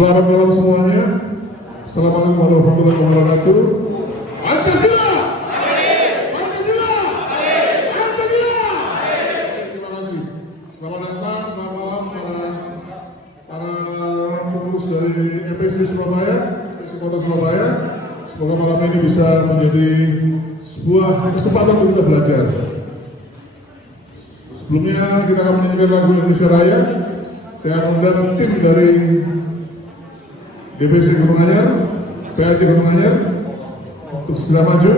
Selamat malam semuanya. Assalamualaikum warahmatullahi wabarakatuh. Pancasila! Pancasila! Pancasila! Terima kasih. Selamat datang, selamat malam para pengurus dari EPC Surabaya, EPC Kota Surabaya. Semoga malam ini bisa menjadi sebuah kesempatan untuk kita belajar. Sebelumnya kita akan menyanyikan lagu Indonesia Raya. Saya mengundang tim dari DPC Gunung Anyar, PAC Gunung Anyar untuk segera maju.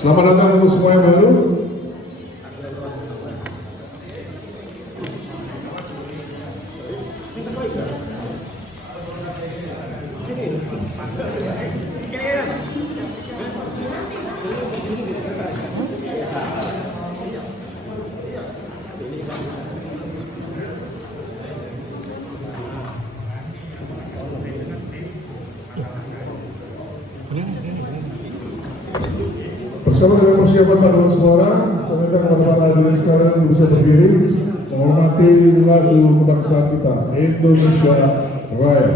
Selamat datang untuk semua yang baru. Bersama dengan persiapan paduan suara, saya minta kepada para hadirin sekarang untuk bisa berdiri menghormati lagu kebangsaan kita, Indonesia Raya.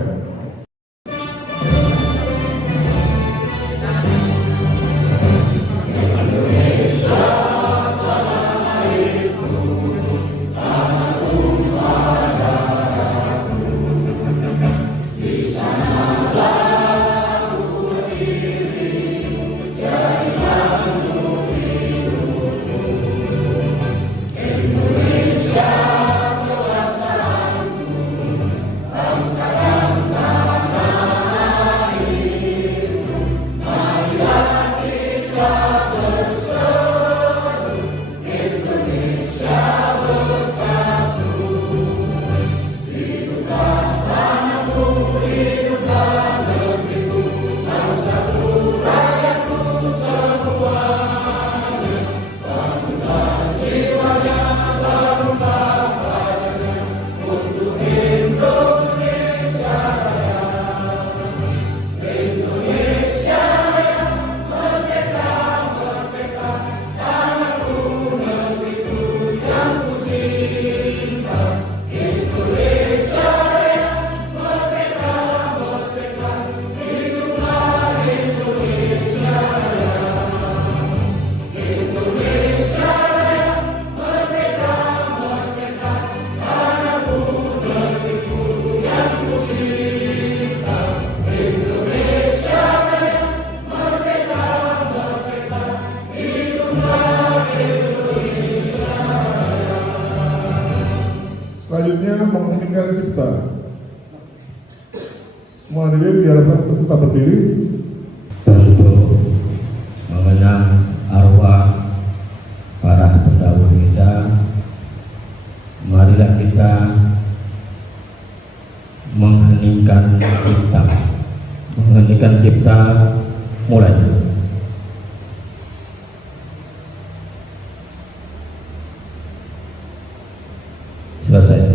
Selanjutnya menghentikan cipta. Semua hadirin diharapkan untuk tetap berdiri. Untuk mengenang arwah para pendahulu kita, marilah kita mengheningkan cipta. Mengheningkan cipta mulai. Selesai.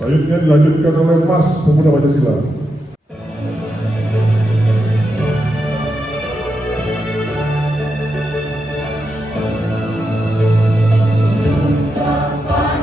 Selanjutnya dilanjutkan oleh Mas Pemuda Pancasila. Pancasila,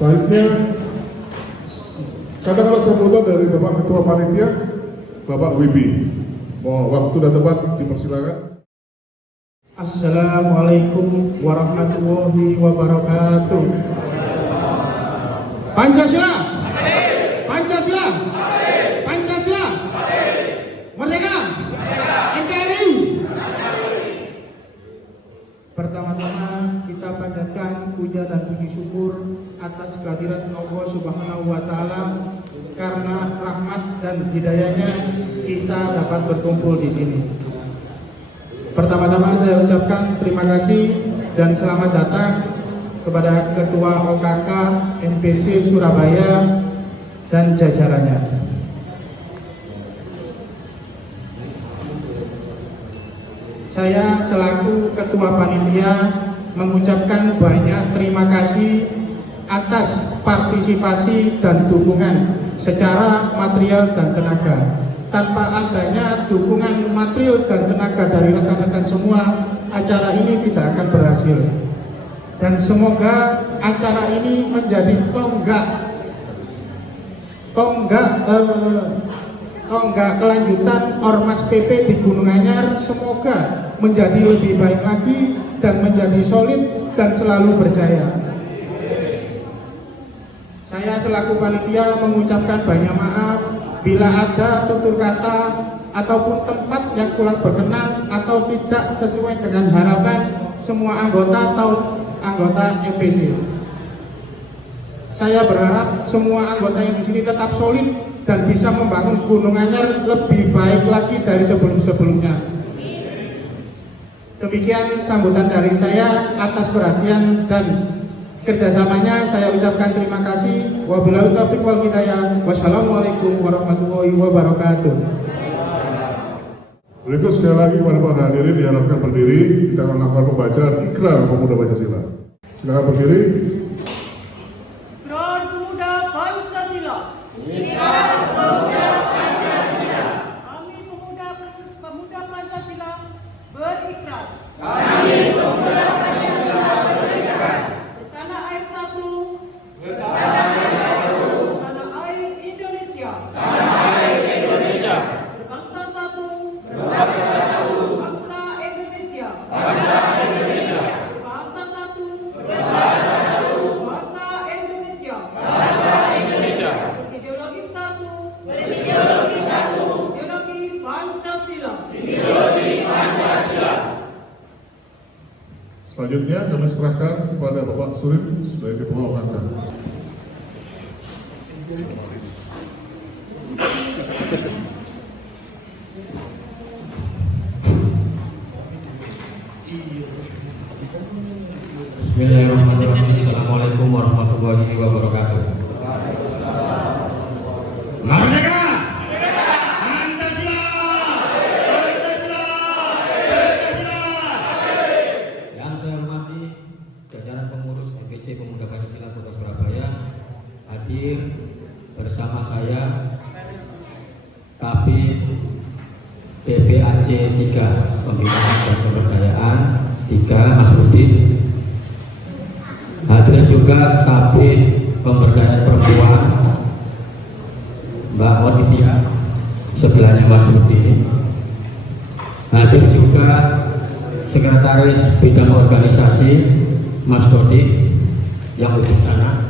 Selanjutnya, katakanlah sambutan dari Bapak Ketua Panitia, Bapak Wibi. Mohon waktu dan tempat dipersilakan. Assalamualaikum warahmatullahi wabarakatuh. Pancasila, Pancasila, Pancasila, Merdeka, NKRI. Pertama-tama kita panjatkan puja dan puji syukur atas kehadiran Allah Subhanahu wa Ta'ala, karena rahmat dan hidayahnya kita dapat berkumpul di sini. Pertama-tama saya ucapkan terima kasih dan selamat datang kepada Ketua OKK NPC Surabaya dan jajarannya. Saya selaku Ketua Panitia mengucapkan banyak terima kasih atas partisipasi dan dukungan secara material dan tenaga. Tanpa adanya dukungan material dan tenaga dari rekan-rekan semua, acara ini tidak akan berhasil. Dan semoga acara ini menjadi tonggak kelanjutan Ormas PP di Gunung Anyar, semoga menjadi lebih baik lagi dan menjadi solid dan selalu berjaya. Saya selaku panitia mengucapkan banyak maaf bila ada tutur kata ataupun tempat yang kurang berkenan atau tidak sesuai dengan harapan semua anggota atau anggota NPC. Saya berharap semua anggota yang di sini tetap solid dan bisa membangun Gunung Anyar lebih baik lagi dari sebelum-sebelumnya. Demikian sambutan dari saya. Atas perhatian dan kerjasamanya saya ucapkan terima kasih. Wabillahi taufiq wal hidayah. Wassalamualaikum warahmatullahi wabarakatuh. Berikut sekali lagi kepada para hadirin diharapkan berdiri. Kita akan melakukan pembacaan ikrar pemuda Pancasila. Silakan berdiri. Ikrar Pemuda Pancasila. Kami pemuda Pancasila berikrar. Tanah air satu. Tanah air Indonesia. Berbangsa satu. Bangsa Indonesia. Berbangsa satu. Bangsa Indonesia. Ideologi satu. Ideologi Pancasila. Selanjutnya kami serahkan kepada Bapak Surip sebagai Ketua OKK. Bismillahirrahmanirrahim. Assalamualaikum warahmatullahi wabarakatuh. Merdeka! Pancasila! Pancasila! Pancasila! Yang saya hormati jajaran pengurus NPC Pemuda Pancasila Kota Surabaya, hadir bersama saya Kabid PPAC 3 Pembinaan dan Pemberdayaan 3 Mas Rudi. Hadir juga Kabid Pemberdayaan Perempuan Mbak Olivia, sebelahnya Mas Rudi. Hadir juga Sekretaris Bidang Organisasi Mas Dodi yang di sana.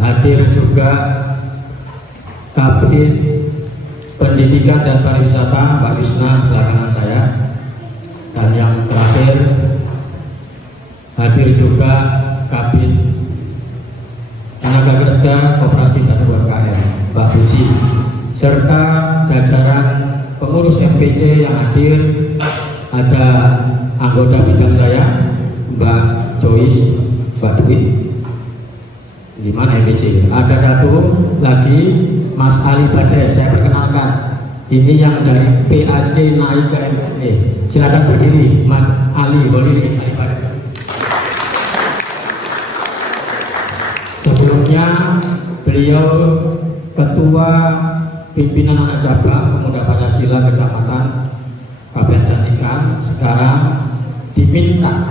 Hadir juga Kabid Pendidikan dan Pariwisata Mbak Wisna sebelah kanan saya. Dan yang terakhir hadir juga Kabid Tenaga Kerja Koperasi dan UMKM Mbak Buji, serta jajaran pengurus MPC yang hadir. Ada anggota bidang saya Mbak Joyce, Mbak Dwi. Di mana MPC? Ada satu lagi Mas Ali Badai, saya perkenalkan. Ini yang dari PAC naik ke MPC. Silakan berdiri, Mas Ali Badai. Sebelumnya beliau Ketua Pimpinan Anak Cabang Pemuda Pancasila Kecamatan Kabupaten Cantikan, sekarang diminta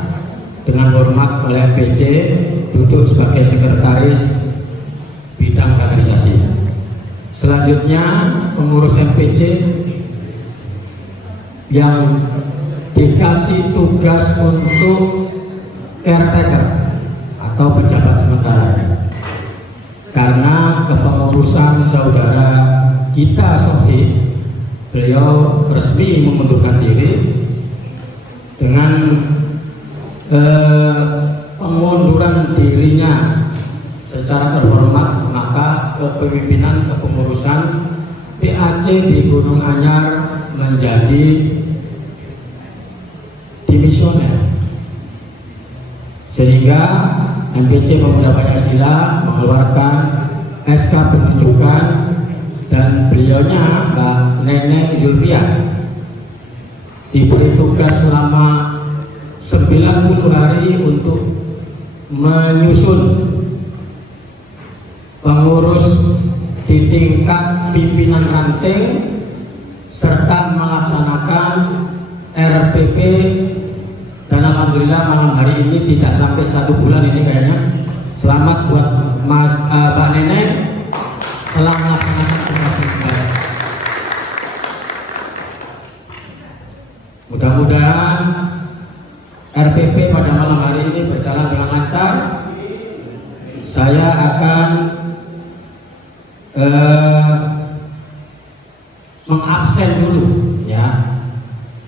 dengan hormat oleh MPC duduk sebagai sekretaris bidang kaderisasi. Selanjutnya pengurus MPC yang dikasih tugas untuk caretaker atau pejabat sementara, karena kepengurusan saudara kita Sohi, beliau resmi mengundurkan diri. Dengan pengunduran dirinya secara terhormat, maka kepemimpinan kepengurusan PAC di Gunung Anyar menjadi dimisioner, sehingga MPC Pemuda Pancasila mengeluarkan SK penunjukan dan beliaunya Mbak Neneng Zulfia diberi tugas selama 90 hari untuk menyusun pengurus di tingkat pimpinan ranting serta melaksanakan RPP, dan alhamdulillah malam hari ini tidak sampai 1 bulan ini kayaknya. Selamat buat Mbak Neneng telah melaksanakan tugas kembali. Mudah-mudahan RPP pada malam hari ini berjalan dengan lancar. Saya akan mengabsen dulu, ya,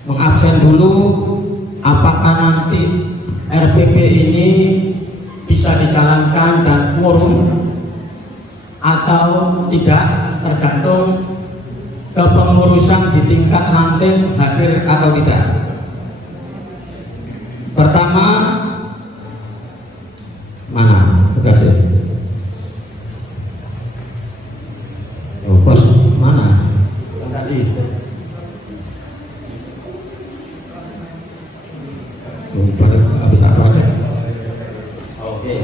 mengabsen dulu apakah nanti RPP ini bisa dijalankan dan quorum atau tidak, tergantung kepengurusan di tingkat ranting hadir atau tidak. Pertama, mana tugasnya? Oh, bos mana? Tadi. Habis apa aja? Oke.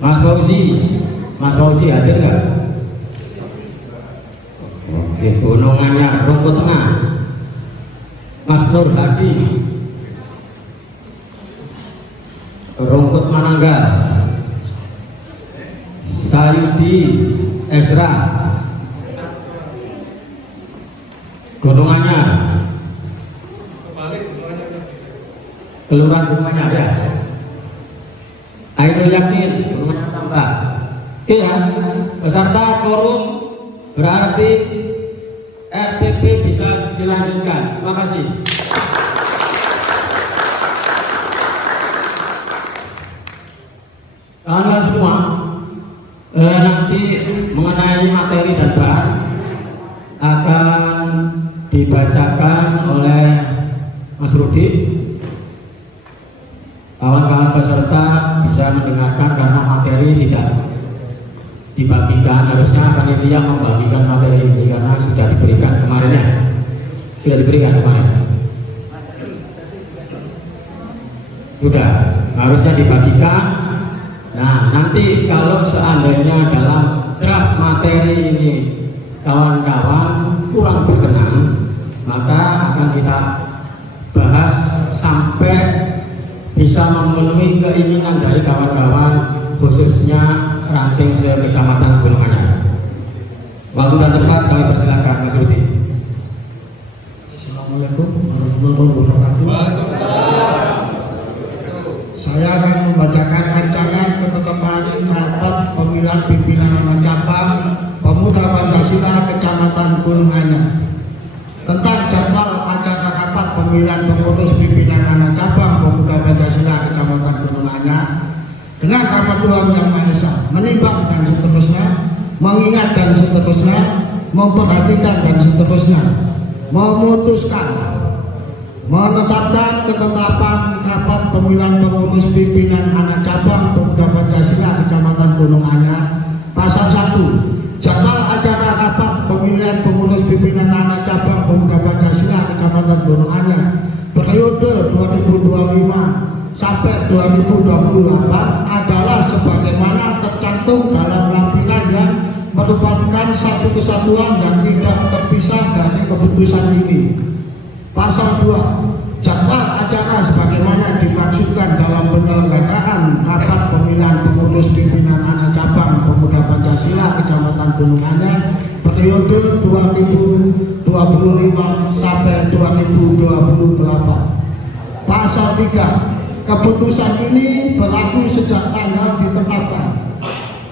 Mas Fauzi hadir nggak? Oke, Gunung Anyar, Rumput Tengah. Mas Nur Hadi, Rumput Mananggal. Sayudi Ezra, Gunung Anyar. Kelurahan Gunung Anyar ya. Ainul Yakin, Gunung Anyar tambah. Iya, peserta quorum berarti RPP bisa dilanjutkan. Terima kasih. Kawan-kawan semua, nanti mengenai materi dan bahan akan dibacakan oleh Mas Rudi. Kawan-kawan peserta bisa mendengarkan karena materi tidak dibagikan. Harusnya panitia membagikan materi ini karena sudah diberikan kemarin ya. Sudah diberikan kemarin. Sudah, harusnya dibagikan. Nah, nanti kalau seandainya dalam draft materi ini kawan-kawan kurang berkenan, maka akan kita bahas sampai bisa memenuhi keinginan dari kawan-kawan, khususnya ranting se-Kecamatan Gunung Anyar. Waktu dan tempat kami persilakan Mas Rudi. Assalamualaikum warahmatullahi wabarakatuh. Saya akan membacakan rancangan ketetapan rapat pemilihan pimpinan anak cabang Pemuda Pancasila Kecamatan Gunung Anyar tentang jadwal acara rapat pemilihan pengurus pimpinan anak cabang Pemuda Pancasila Kecamatan Gunung Anyar dengan rahmat Tuhan Yang Maha Esa, menimbang dan seterusnya, mengingat dan seterusnya, memperhatikan dan seterusnya, memutuskan menetapkan ketetapan rapat pemilihan pengurus pimpinan anak cabang Pemuda Pancasila Kecamatan Gunung Anyar. Pasal 1, jadwal acara rapat pemilihan pengurus pimpinan anak cabang Pemuda Pancasila Kecamatan Gunung Anyar periode 2025 sampai 2028 adalah sebagaimana tercantum dalam lampiran yang merupakan satu kesatuan dan tidak terpisah dari keputusan ini. Pasal 2, jadwal acara sebagaimana dimaksudkan dalam penyelenggaraan rapat pemilihan pengurus pimpinan anak cabang Pemuda Pancasila Kecamatan Gunung Anyar periode 2025 sampai 2028. Pasal 3. Keputusan ini berlaku sejak tanggal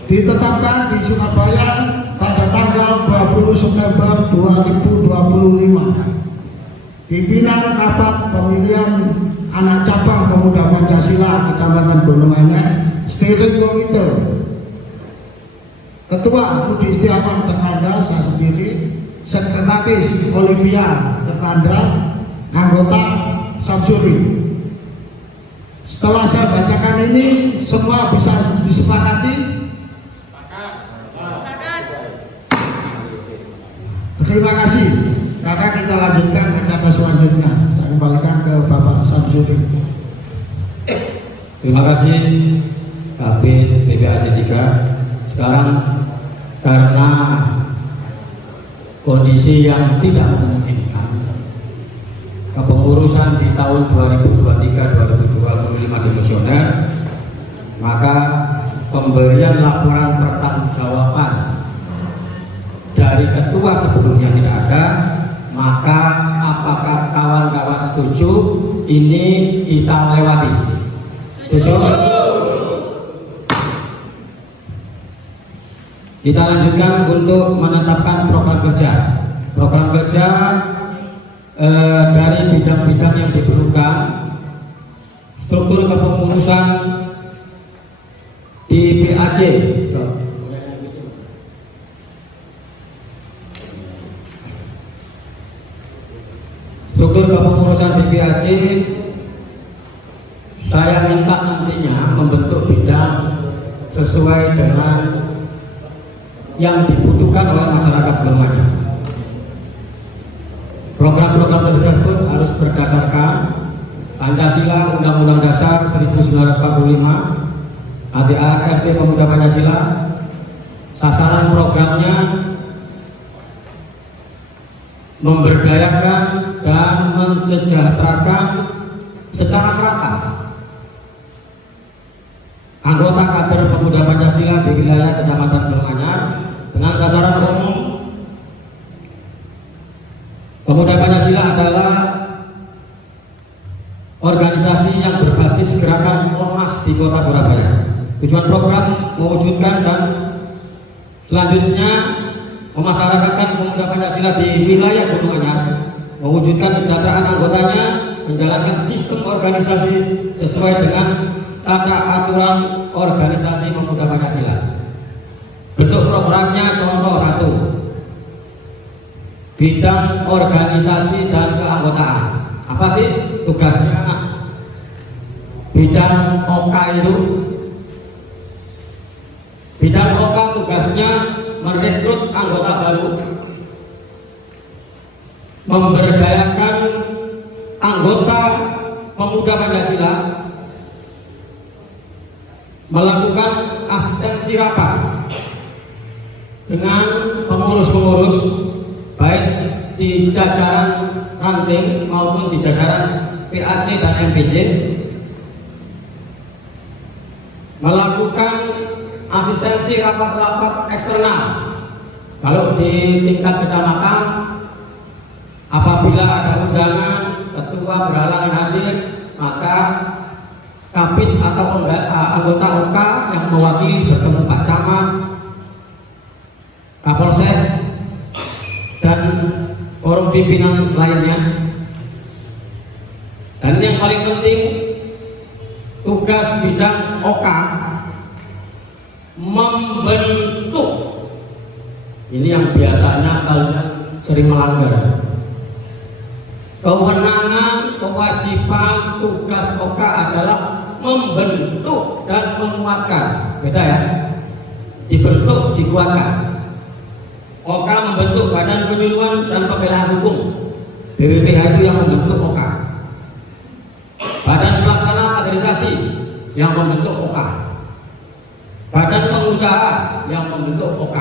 ditetapkan di Surabaya pada tanggal 20 September 2025. Pimpinan rapat pemilihan anak cabang Pemuda Pancasila Kecamatan Gunung Anyar, Steering Komite. Ketua Budi Setiawan Terkandra, saya sendiri. Sekretaris Olivia Terkandra, anggota Samsuri. Setelah saya bacakan ini, semua bisa disepakati. Terima kasih. Karena kita lanjutkan acara selanjutnya. Saya kembalikan ke Bapak Samsuri. Terima kasih Kabin PPAC 3. Sekarang karena kondisi yang tidak memungkinkan, kepengurusan di tahun 2023-2025 demisioner, maka pemberian laporan pertanggungjawaban dari ketua sebelumnya tidak ada. Maka apakah kawan-kawan setuju ini kita lewati? Setuju? Kita lanjutkan untuk menetapkan program kerja. Program kerja dari bidang-bidang yang diperlukan, struktur kepengurusan di PAC. Struktur kepengurusan di PAC, saya minta nantinya membentuk bidang sesuai dengan yang dibutuhkan oleh masyarakat Gunung Anyar. Program-program tersebut harus berdasarkan Pancasila, Undang-Undang Dasar 1945, ADART Pemuda Pancasila. Sasaran programnya memberdayakan dan mensejahterakan secara merata anggota kader Pemuda Pancasila di wilayah Kecamatan Gunung Anyar dengan sasaran umum. Pemuda Pancasila adalah organisasi yang berbasis gerakan ormas di kota Surabaya. Tujuan program mewujudkan dan selanjutnya memasyarakatkan Pemuda Pancasila di wilayah Gunung Anyar, mewujudkan kesejahteraan anggotanya, menjalankan sistem organisasi sesuai dengan tata aturan organisasi Pemuda Pancasila. Bentuk programnya contoh 1, bidang organisasi dan keanggotaan. Apa sih tugasnya? Bidang OKA itu, bidang OKA tugasnya merekrut anggota baru, memberdayakan anggota Pemuda Pancasila, melakukan asistensi rapat dengan pengurus-pengurus baik di jajaran ranting maupun di jajaran PAC dan MPC, melakukan asistensi rapat-rapat eksternal. Kalau di tingkat kecamatan, apabila ada undangan, ketua berhalangan hadir, maka Kabin atau anggota OK yang mewakili bertemu Pak Camat, Kapolsek, dan forum pimpinan lainnya. Dan yang paling penting, tugas bidang OK membentuk. Ini yang biasanya kalian sering melanggar. Kewenangan, kewajiban, tugas OK adalah membentuk dan menguatkan. Beda ya? Dibentuk, dikuatkan. OK membentuk Badan Penyuluhan dan Pembelaan Hukum. BPPH itu yang membentuk OK. Badan Pelaksana Kaderisasi yang membentuk OK. Badan Pengusaha yang membentuk OK.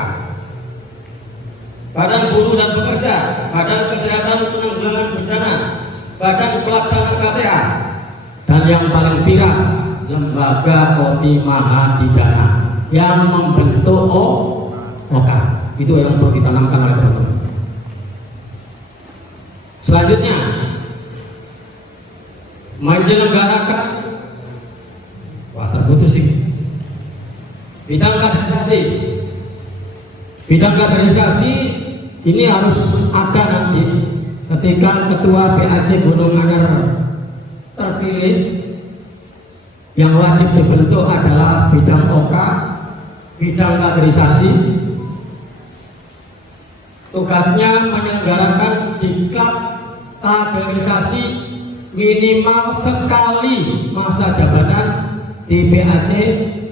Badan Buruh dan Pekerja, Badan Kesehatan Penanggulangan Bencana, Badan Pelaksana KTA, dan yang paling viral Lembaga Koti Mahadidana yang membentuk OK. Itu yang perlu ditanamkan oleh teman-teman. Selanjutnya, menyelenggarakan terputus sih. Bidang kaderisasi ini harus ada nanti ketika ketua PAC Gunung Anyar terpilih. Yang wajib dibentuk adalah bidang OK, bidang kaderisasi. Tugasnya menyelenggarakan diklat kaderisasi minimal sekali masa jabatan di PAC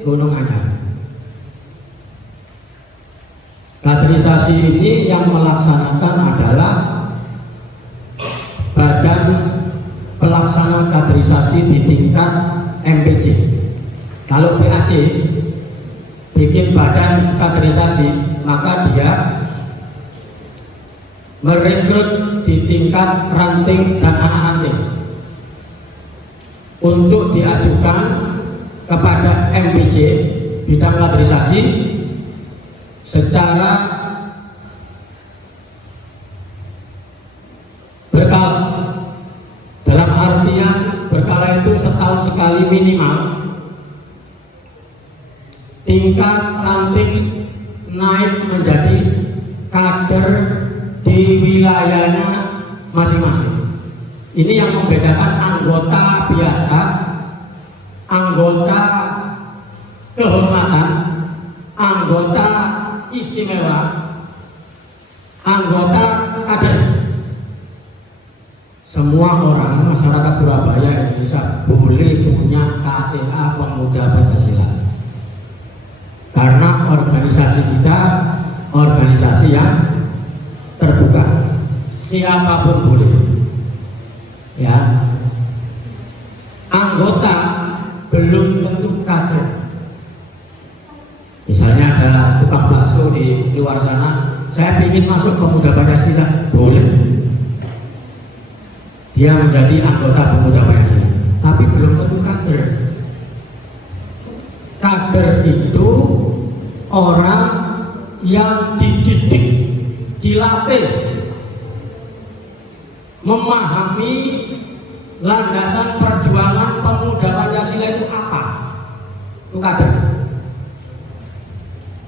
Gunung Anyar. Kaderisasi ini yang melaksanakan adalah Badan Pelaksana Kaderisasi di tingkat MPC. Kalau PAC bikin badan kaderisasi, maka dia merekrut di tingkat ranting dan anak ranting untuk diajukan kepada MPC bidang kaderisasi secara berkala. Dalam artian berkala itu setahun sekali minimal tingkat ranting naik menjadi kader di wilayahnya masing-masing. Ini yang membedakan anggota biasa, anggota kehormatan, anggota istimewa, anggota kader. Semua orang masyarakat Surabaya Indonesia boleh punya KTA Pemuda Pancasila, karena organisasi kita organisasi yang terbuka, siapapun boleh. Ya, anggota belum tentu kader. Misalnya ada tukang bakso di luar sana, saya ingin masuk Pemuda Pancasila, boleh. Dia menjadi anggota Pemuda Pancasila, tapi belum tentu kader. Kader itu orang yang dididik, dilatih, memahami landasan perjuangan Pemuda Pancasila itu apa. Itu kader.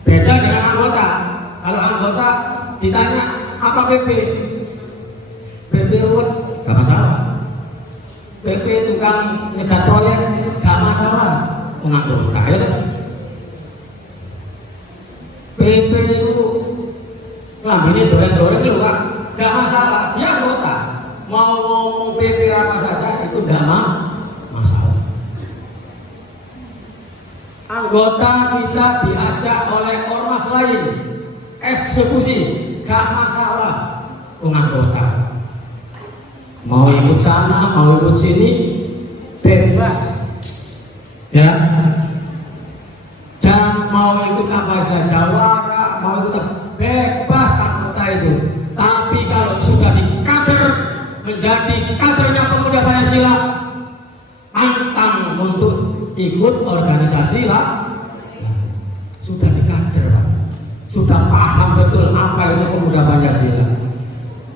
Beda dengan anggota. Kalau anggota ditanya apa PP, PP ruwet, gak masalah. PP tukang nyegat proyek, gak masalah. Anggota ya. PP itu lambene doreng-doreng itu gak masalah. Dia anggota. Mau ngomong PP apa saja itu gak masalah. Anggota kita diajak oleh ormas lain eksekusi, gak masalah. Anggota mau ikut sana, mau ikut sini, bebas. Ya, dan mau ikut apa saja, jawara, mau ikut bebas anggota itu. Tapi kalau sudah dikader menjadi kadernya Pemuda Pancasila, pantang untuk ikut organisasi lah. Sudah dikader, Pak. Sudah paham betul apa itu Pemuda Pancasila,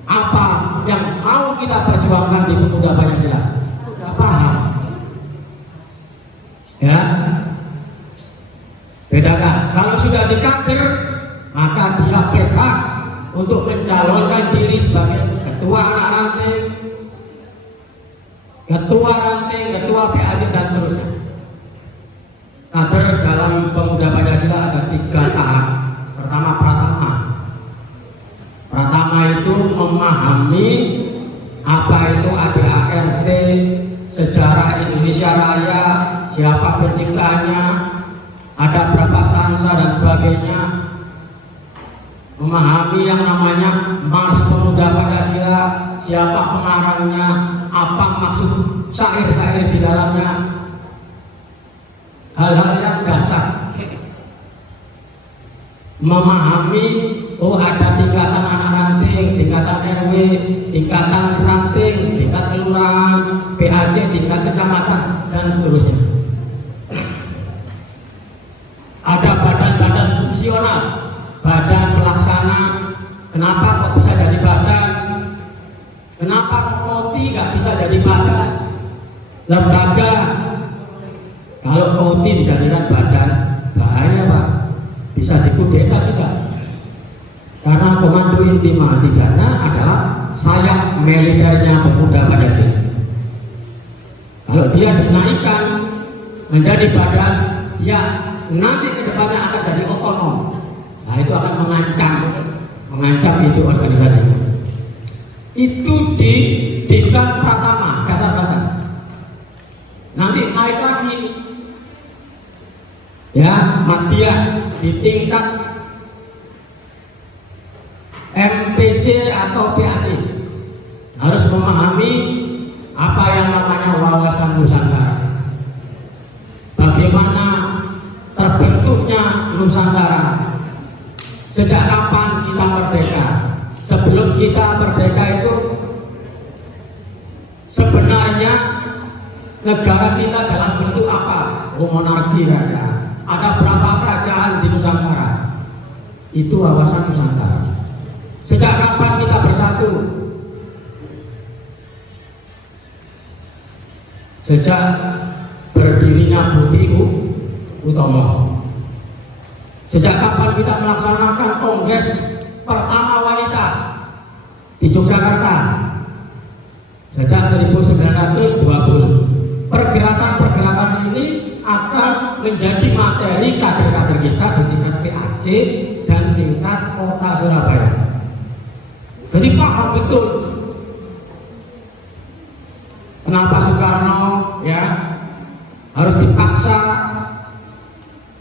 apa yang mau kita perjuangkan di Pemuda Pancasila, sudah paham. Ya, bedakan. Kalau sudah dikader, maka dia berhak untuk mencalonkan diri sebagai ketua anak ranting, ketua PAC dan seterusnya. Kader dalam Pemuda Pancasila ada 3 tahap. Pertama, Pratama itu memahami apa itu ADART, sejarah Indonesia Raya, siapa penciptanya, ada berapa stansa dan sebagainya. Memahami yang namanya Mars Pemuda Pancasila, siapa pengarangnya, apa maksud syair-syair di dalamnya, hal-hal yang dasar. Memahami oh ada tingkatan anak ranting, tingkatan RW, tingkatan ranting, tingkat kelurahan, PAC, tingkat kecamatan, dan seterusnya. Ada badan-badan fungsional, badan pelaksana. Kenapa kok bisa jadi badan? Kenapa kok KOTI nggak bisa jadi badan? Lembaga. Kalau KOTI dijadikan badan, bahaya Pak. Bisa dikudeta kita. Karena Komando Inti Mahapidana adalah sayap militernya pemuda Pancasila. Kalau dia dinaikkan menjadi badan, ya nanti ke depannya akan jadi otonom. Nah itu akan mengancam itu organisasi. Itu di Diklat Pratama, dasar-dasar. Nanti naik lagi, ya Madya di tingkat MPC atau PAC harus memahami apa yang namanya wawasan Nusantara. Bagaimana terbentuknya Nusantara? Sejak kapan kita merdeka? Sebelum kita merdeka itu sebenarnya negara kita dalam bentuk apa? Oh, monarki raja. Ada berapa kerajaan di Nusantara? Itu wawasan Nusantara. Sejak kapan kita bersatu? Sejak berdirinya Budi Utomo. Sejak kapan kita melaksanakan kongres pertama wanita di Yogyakarta? Sejak 1920. Pergerakan-pergerakan ini akan menjadi materi kader-kader kita di tingkat PAC dan tingkat kota Surabaya. Jadi paham betul kenapa Soekarno ya harus dipaksa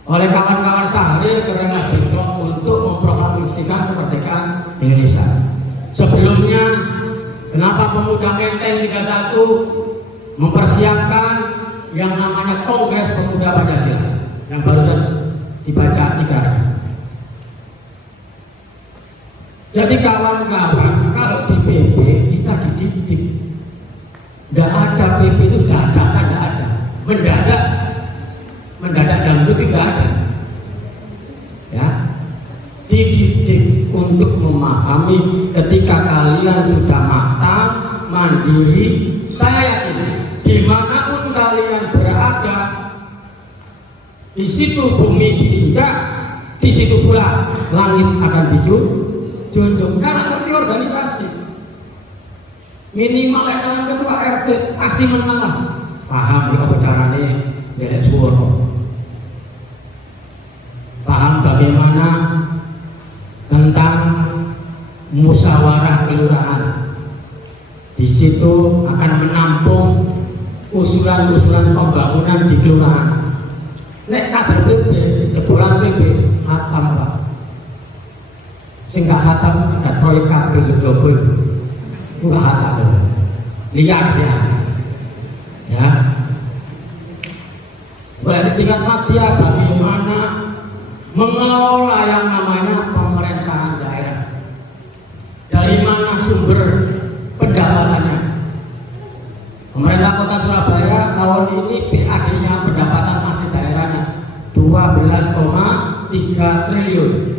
oleh kawan-kawan Sahrir ke Rengas Dengklok untuk memproklamasikan kemerdekaan Indonesia. Sebelumnya, kenapa pemuda Menteng 31 mempersiapkan yang namanya Kongres Pemuda Pancasila yang barusan dibaca 3. Jadi kawan-kawan, kalau di PP kita dididik, tidak ada PP itu dadakan, tidak ada. Mendadak dangdut tidak ada. Ya, dididik untuk memahami ketika kalian sudah matang, mandiri. Saya yakin dimanapun kalian berada, di situ bumi diinjak, di situ pula langit akan dijunjung. Karena ngerti organisasi. Minimal yang ketua RT pasti menang. Paham ya apa caranya belek suara. Paham bagaimana tentang musyawarah kelurahan. Di situ akan menampung usulan-usulan pembangunan di kelurahan. Nek kader PP, jebolan PP, hatam Pak. Sing gak hatam, gak proyek kabel jobo itu. Enggak hatam. Lihat ya. Ya. Berarti tingkat Madya bagaimana mengelola yang namanya pemerintahan daerah. Dari mana sumber pendapatannya? Pemerintah Kota Surabaya tahun ini PAD-nya pendapatan asli daerahnya 12,3 triliun.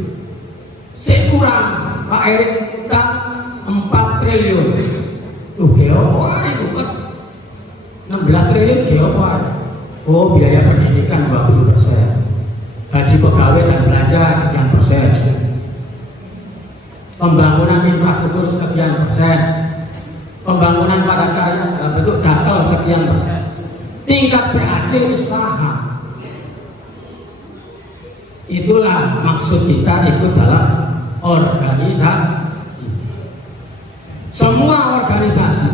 Sekurang Pak Erik utang 4 triliun. Geopa itu kan 16 triliun geopa. Oh, biaya pendidikan 20%. Gaji pegawai dan belanja sekian persen. Pembangunan infrastruktur sekian persen. Pembangunan padat karya dalam bentuk dakel sekian persen. Tingkat PAC wis paham. Itulah maksud kita ikut dalam organisasi. Semua organisasi,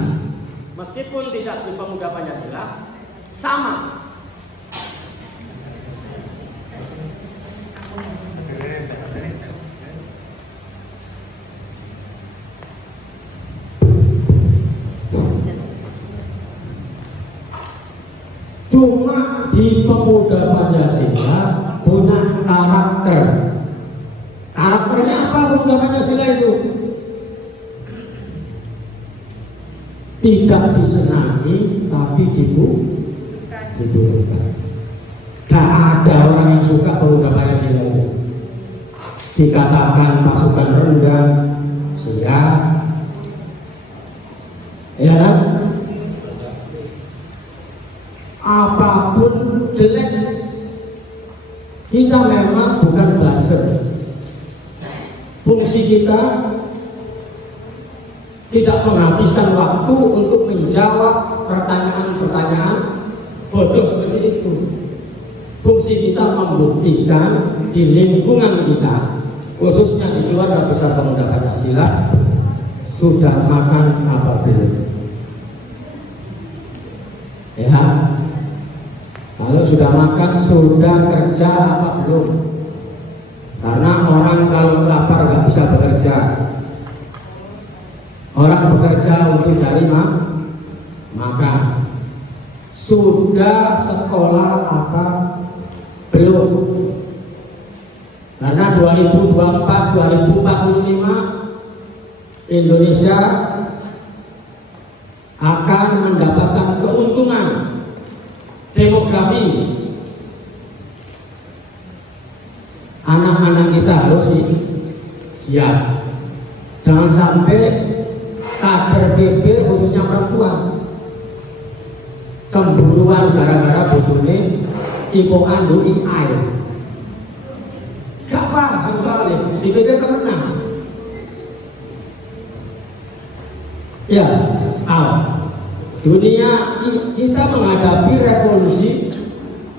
meskipun tidak di Pemuda Pancasila, sama. Cuma di Pemuda Pancasila punya karakter. Karakternya apa? Apa pemuda Pancasila itu? Tidak disenangi tapi dibutuhkan. Gak ada orang yang suka pemuda Pancasila itu. Dikatakan pasukan rendah, siap, ya kan? Apapun jelek, kita memang bukan buzzer. Fungsi kita tidak menghabiskan waktu untuk menjawab pertanyaan-pertanyaan bodoh seperti itu. Fungsi kita membuktikan di lingkungan kita, khususnya di keluarga besar pemuda Pancasila, sudah makan apa belum. Ya, kalau sudah makan, sudah kerja apa belum? Karena orang kalau lapar nggak bisa bekerja. Orang bekerja untuk cari makan. Sudah sekolah apa belum? Karena 2024-2045 Indonesia akan mendapatkan keuntungan demografi. Anak-anak kita harus siap. Jangan sampai kader PP khususnya perempuan cemburuan gara-gara bojone cipokan doi air. Gak paham soalnya, dipikir kemenang. Ya, dunia kita menghadapi revolusi.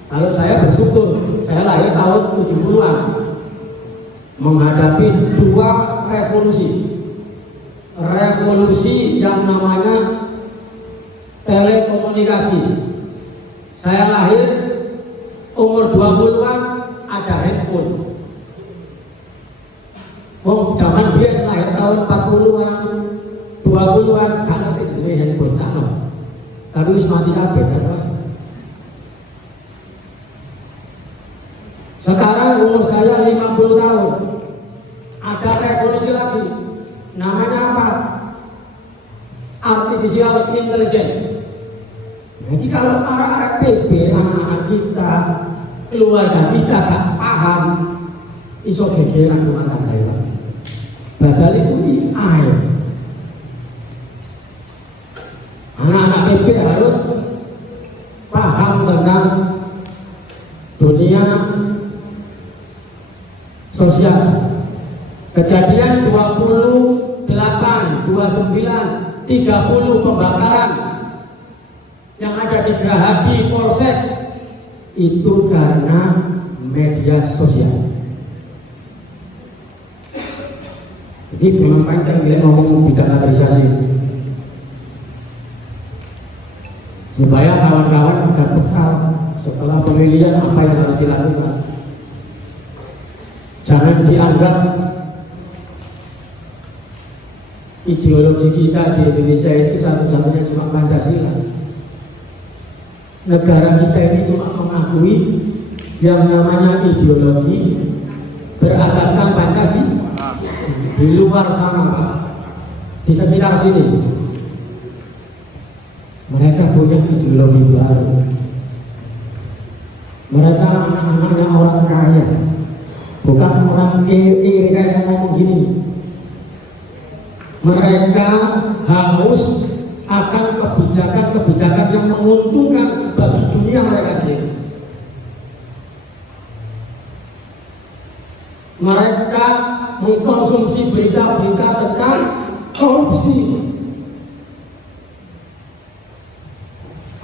Kalau saya bersyukur, saya lahir tahun 70-an, menghadapi dua revolusi. Revolusi yang namanya telekomunikasi. Saya lahir umur 20-an ada handphone. Zaman dia lahir tahun 40-an, 20-an, gak ngerti jenis handphone sana. Tapi wis mati kabeh kan. Sekarang umur saya 50 tahun. Ada revolusi lagi. Namanya apa? Artificial Intelligence. Jadi kalau arah-arah PB, anak-anak kita, keluarga kita gak paham, iso gegeran rumah tangga ya. Padahal itu AI. Anak-anak PB harus paham tentang dunia sosial. Kejadian 28, 29, 30 pembakaran yang ada di Gerahadi Polsek itu karena media sosial. Jadi memang panjang bila ngomong bidang kaderisasi, supaya kawan-kawan ada bekal setelah pemilihan apa yang harus dilakukan. Jangan dianggap ideologi kita di Indonesia itu satu-satunya cuma Pancasila. Negara kita ini cuma mengakui yang namanya ideologi berasaskan Pancasila. Di luar sana Pak, di sekitar sini mereka punya ideologi baru. Mereka anak-anaknya orang kaya, bukan orang kiri kayak ngomong gini. Mereka haus akan kebijakan-kebijakan yang menguntungkan bagi dunia mereka sendiri. Mereka mengkonsumsi berita-berita tentang korupsi.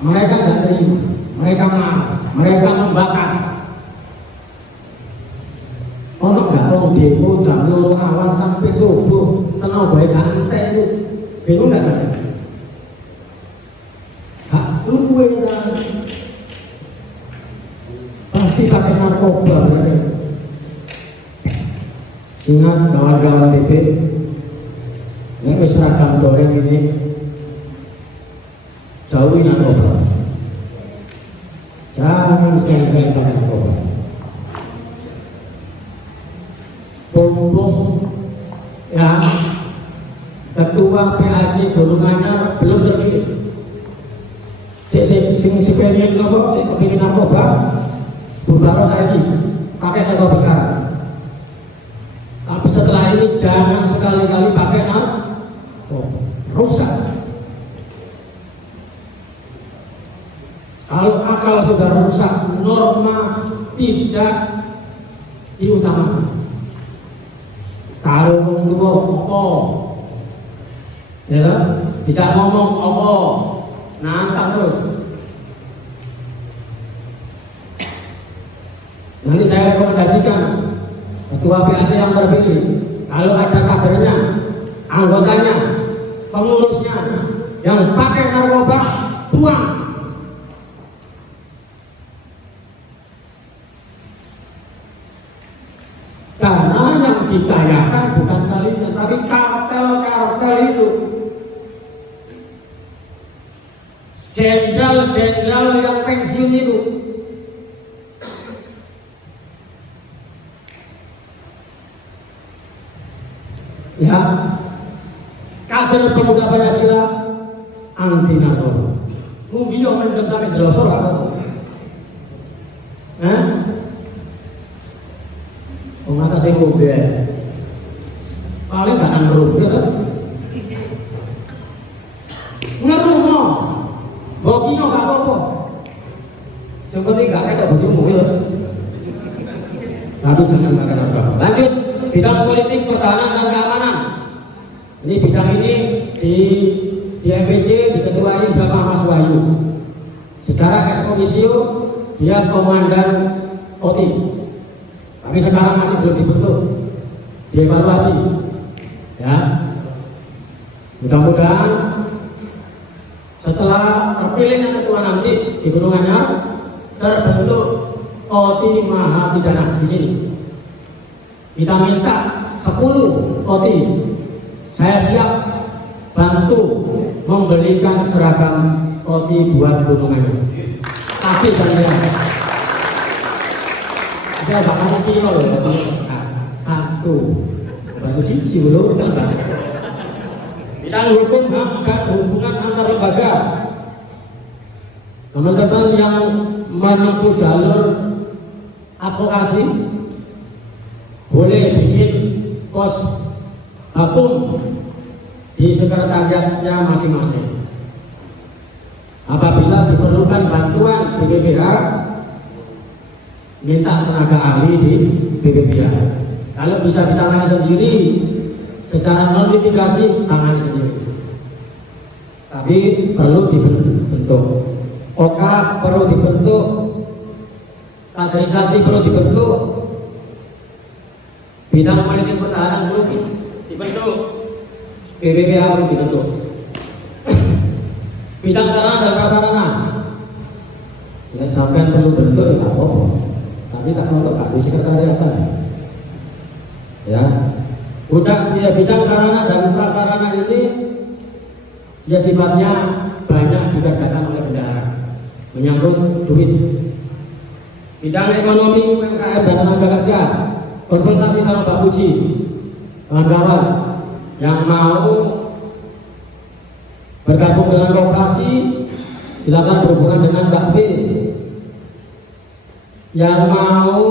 Mereka tidak terima, mereka marah, mereka membakar. Ono nggak orang demo jam 2 awan sampai subuh, tenang baik antek itu, bingung nggak saya? Hak luwe pasti pakai narkoba. Ingat kawan-kawan PP, ini seragam goreng ini jauhi narkoba. Jangan sekali-kali pakai narkoba. Pompong Ya, ketua PAC Gunung Anyar belum terpilih. Si pengen kelompok, si kepingin narkoba, bubar saya ini pakai narkoba sekarang. Tapi setelah ini jangan sekali-kali pakai narkoba, rusak. Kalau akal sudah rusak, norma tidak diutamakan. Kalau ngomong apa, ya, tidak ngomong apa, nantang terus. Nanti saya rekomendasikan ketua PAC yang terpilih, kalau ada kadernya, anggotanya, pengurusnya yang pakai narkoba, buang. Karena yang dikayakan bukan kalinya, tapi kartel-kartel itu. Jenderal-jenderal yang pensiun itu. Ya, kader pemuda Pancasila anti narkoba. Mungkin yang mendem sampai delosor apa? Mengatasi mobil paling gak akan merubah kan? Ngeruh no, bogino gak apa-apa. Yang penting gak kayak bojomu ya. Tapi jangan makan narkoba. Lanjut, bidang politik, pertahanan dan keamanan. Ini bidang ini di MPC diketuai sama Mas Wahyu. Secara ex officio dia komandan OTI. Tapi sekarang masih belum dibentuk, dievaluasi, ya. Mudah-mudahan setelah terpilihnya ketua nanti di Gunung Anyar terbentuk OTI Mahapidana di sini. Kita minta 10 OTI. Saya siap bantu membelikan seragam OTI buat Gunung Anyar. Tapi saya bakal kilo loh, satu, baru sisi belum. Bidang hukum HAM dan hubungan antar lembaga. Teman-teman yang menempuh jalur advokasi boleh bikin pos hukum di sekretariatnya masing-masing. Apabila diperlukan bantuan BPPH, minta tenaga ahli di BPPH. Kalau bisa ditangani sendiri, secara non litigasi tangani sendiri. Tapi perlu dibentuk. OKAP perlu dibentuk, kaderisasi perlu dibentuk, bidang politik pertahanan perlu dibentuk, BPPH perlu dibentuk. Bidang sarana dan prasarana, dan sampai perlu bentuk ya apa-apa. Tapi tak untuk kami sekretariatan, ya. Udah ya, bidang sarana dan prasarana ini ya sifatnya banyak dikerjakan oleh bendahara, menyangkut duit. Bidang ekonomi, UMKM dan tenaga kerja, konsultasi sama Pak Puji, kawan-kawan yang mau bergabung dengan koperasi silakan berhubungan dengan Mbak V. Yang mau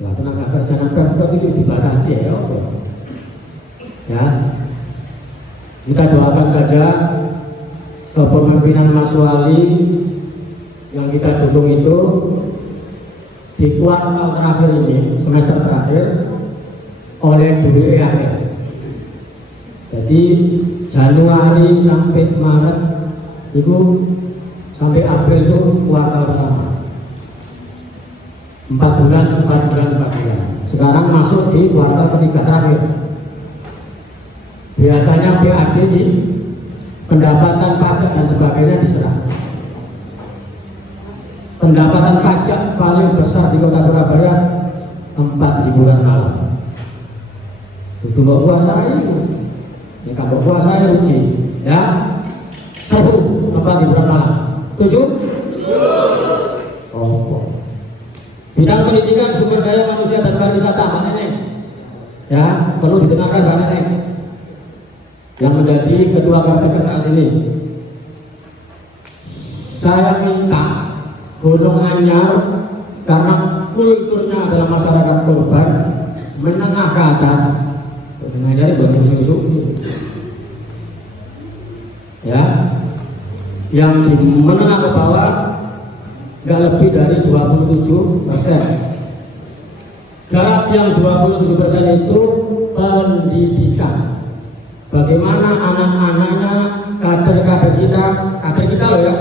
tenaga kerja Pemprov itu dibatasi ya, ya. Kita doakan saja kepemimpinan Mas Wali yang kita dukung itu di kuartal terakhir ini, semester terakhir oleh BPPH. Jadi Januari sampai Maret itu, sampai April itu kuartal pertama, 4 bulan. Sekarang masuk di kuartal ketiga terakhir. Biasanya PAD di pendapatan pajak dan sebagainya diserah. Pendapatan pajak paling besar di kota Surabaya tempat hiburan malam. Itu mau puasa itu, ya kalau puasa rugi, ya. Seru tempat hiburan malam. Setuju? Oh. Bidang pendidikan, sumber daya manusia dan pariwisata, Pak Neneng. Ya, perlu ditenangkan Pak Nenek yang menjadi ketua KPK saat ini. Saya minta Gunung Anyar, karena kulturnya adalah masyarakat korban menengah ke atas, Gunung Anyar bukan musuh-musuh, ya, yang di menengah ke bawah nggak lebih dari 27%. Garap yang 27% itu pendidikan. Bagaimana anak-anaknya, kader-kader kita loh ya,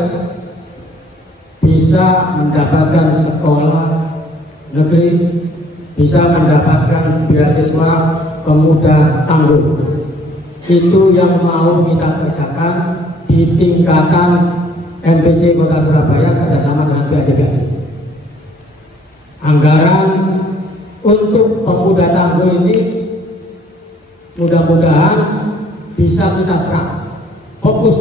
bisa mendapatkan sekolah negeri, bisa mendapatkan beasiswa pemuda tangguh. Itu yang mau kita kerjakan di tingkatan MPC Kota Surabaya kerjasama dengan BAJPAJ. Anggaran untuk pemuda tangguh ini mudah-mudahan bisa kita serap. Fokus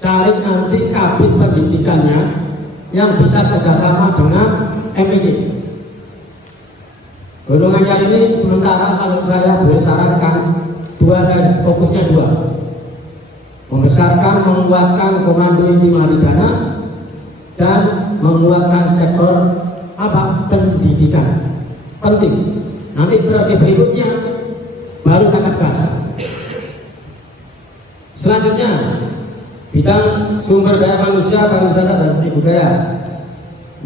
cari nanti kabin pendidikannya yang bisa kerjasama dengan MPC. Gunung Anyar ini sementara kalau saya boleh sarankan fokusnya dua. Membesarkan, menguatkan komando inti Maridana dan menguatkan sektor pendidikan. Penting. Nanti periode berikutnya baru tangkap gas. Selanjutnya bidang sumber daya manusia, pariwisata dan seni budaya.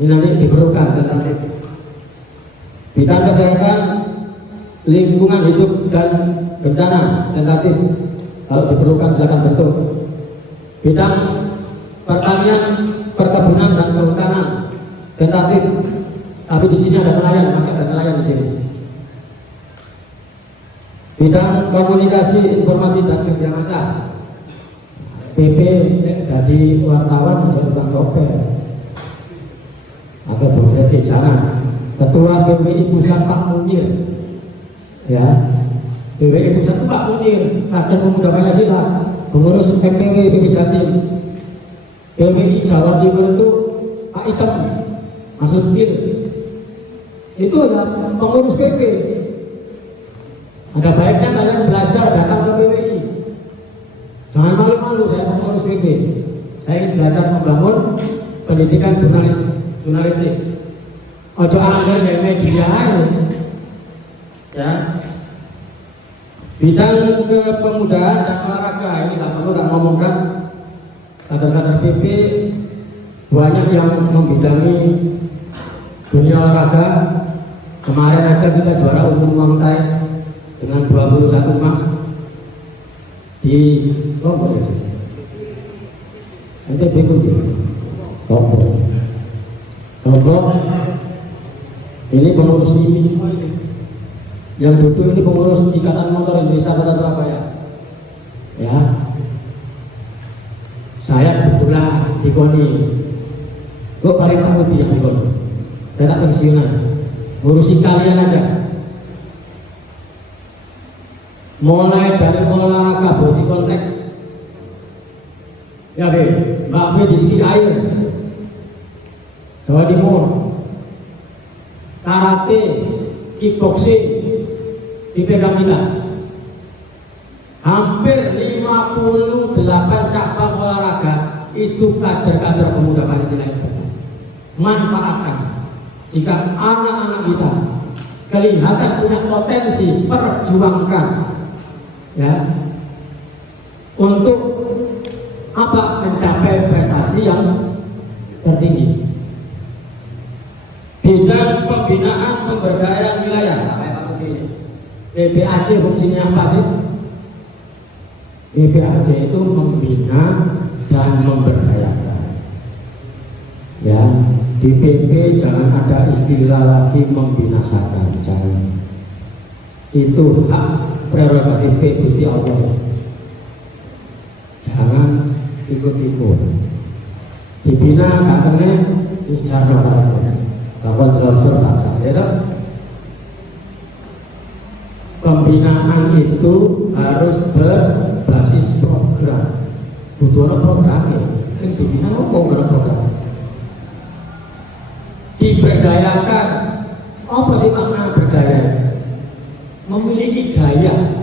Ini nanti diperlukan nanti. Bidang kesehatan, lingkungan hidup dan bencana tentatif. Kalau diperlukan silakan bentuk. Bidang pertanian, perkebunan dan kehutanan tentatif. Tapi di sini ada nelayan, masih ada nelayan di sini. Bidang komunikasi, informasi dan media massa. PP jadi wartawan bisa tukang copet. Atau berarti jangan. Ketua PWI Pusat Pak Munir, ya, PWI Pusat itu Pak Munir, Rakyat Pemuda Pancasila, pengurus PPW PP Jatim. PWI Jawa Timur itu Pak Item, Mas Lutfir. Itu adalah pengurus PP. Ada baiknya kalian belajar datang ke PWI. Jangan malu-malu, saya pengurus PP. Saya ingin belajar membangun pendidikan jurnalistik. Ojo anggar dari media ya. Bidang kepemudaan dan olahraga ini tak perlu tak ngomongkan. Kader-kader PP banyak yang membidangi dunia olahraga. Kemarin aja kita juara umum Muay Thai dengan 21 emas di Lombok ya. Nanti berikut Lombok. Ini pengurus ini semua ini. Yang duduk ini pengurus Ikatan Motor Indonesia Kota Surabaya. Ya. Saya kebetulan di KONI. Gue paling pemudi yang di KONI. Saya tak pensiunan. Ngurusi kalian aja. Mulai dari olahraga body contact. Ya Be, Mbak Fe di ski air. Jawa Timur. Karate, kickboxing dipegang kita. Hampir 58 cabang olahraga itu kader-kader pemuda Pancasila. Manfaatkan. Jika anak-anak kita kelihatan punya potensi, perjuangkan ya untuk mencapai prestasi yang tertinggi. Bidang pembinaan pemberdayaan wilayah, PPAJ fungsinya apa sih? PPAJ itu membina dan memberdayakan. Ya, di PP jangan ada istilah lagi membinasakan, jangan. Itu hak prerogatif Gusti Allah. Jangan ikut-ikut. Dibina karena isjarno karena bahkan terlalu ya. Pembinaan itu harus berbasis program. Butuh programnya. Sing dibina apa program? Diberdayakan. Apa sih makna berdaya? memiliki daya.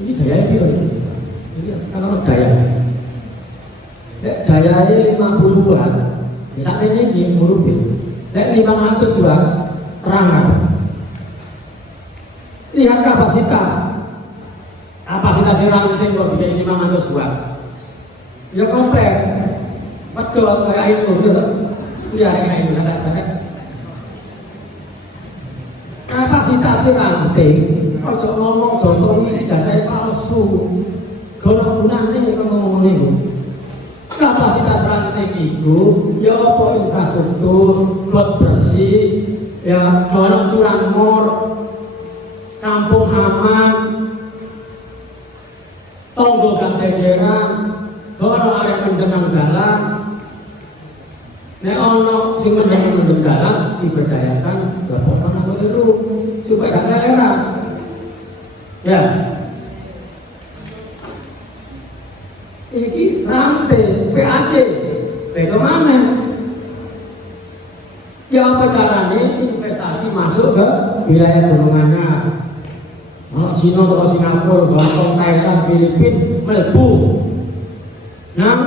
Ini daya itu kan orang daya. Daya ini 50-an. Misalnya ini murubin. Nek 500 watt terang. Lihat kapasitas ranting kok tidak 500 watt. Ya komplit. Pedot kayak itu, gitu. Lihat kayak ini ada cek. Kapasitas ranting, ojo ngomong Jokowi ijazah palsu. Gono gunane kok ngomong niku. Kapasitas ranting itu ya apa infrastruktur, got bersih, ya gono curanmor, kampung aman, tonggo gak tegeran, gono area mendenang dalan. Nek ono sing mendenang dalan diberdayakan laporan atau itu supaya gak daerah. Ya. Iki rantai PAC, bagaimana? Ya apa caranya investasi masuk ke wilayah gunungannya? Kalau Cina atau Singapura, Hongkong, Thailand, Filipina, melbu, nang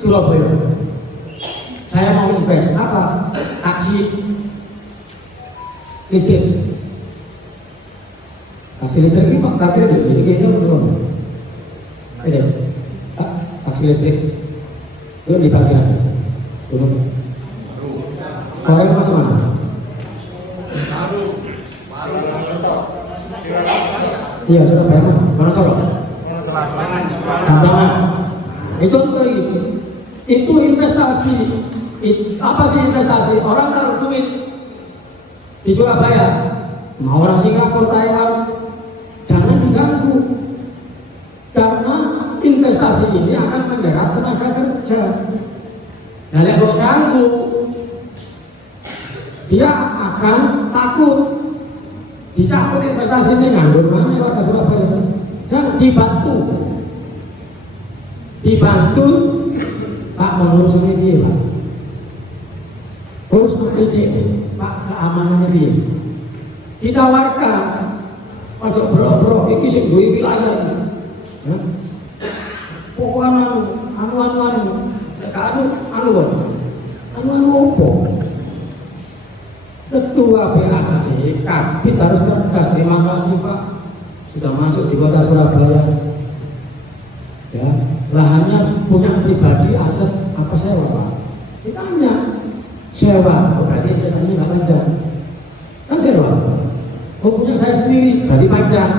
Surabaya. Saya mau invest apa? Taksi listrik. Taksi listrik ini Pak Kapil ini kayaknya belum. Ada. Taksi listrik itu di parkiran belum. Kalau masuk mana? Iya sudah bayar mana coba? Jambangan. Itu investasi. Apa sih investasi? Orang taruh duit di Surabaya, mau orang Singapura, Thailand, jangan diganggu. Karena investasi ini akan menggerak tenaga kerja. Nah, kalau ganggu, dia akan takut dicabut investasi ini nganggur mana warga Surabaya. Jangan dibantu Pak mengurus ini Pak. Urus ini Pak keamanan ini. Ditawarkan, masuk bro, ini sing duwe wilayah. Pokoknya anu opo. Ketua PAC Kabit harus cerdas. Terima kasih Pak sudah masuk di kota Surabaya. Ya, lahannya punya pribadi aset apa sewa Pak? Ditanya sewa, berarti investasinya nggak panjang. Kan sewa. Punya saya sendiri, berarti panjang.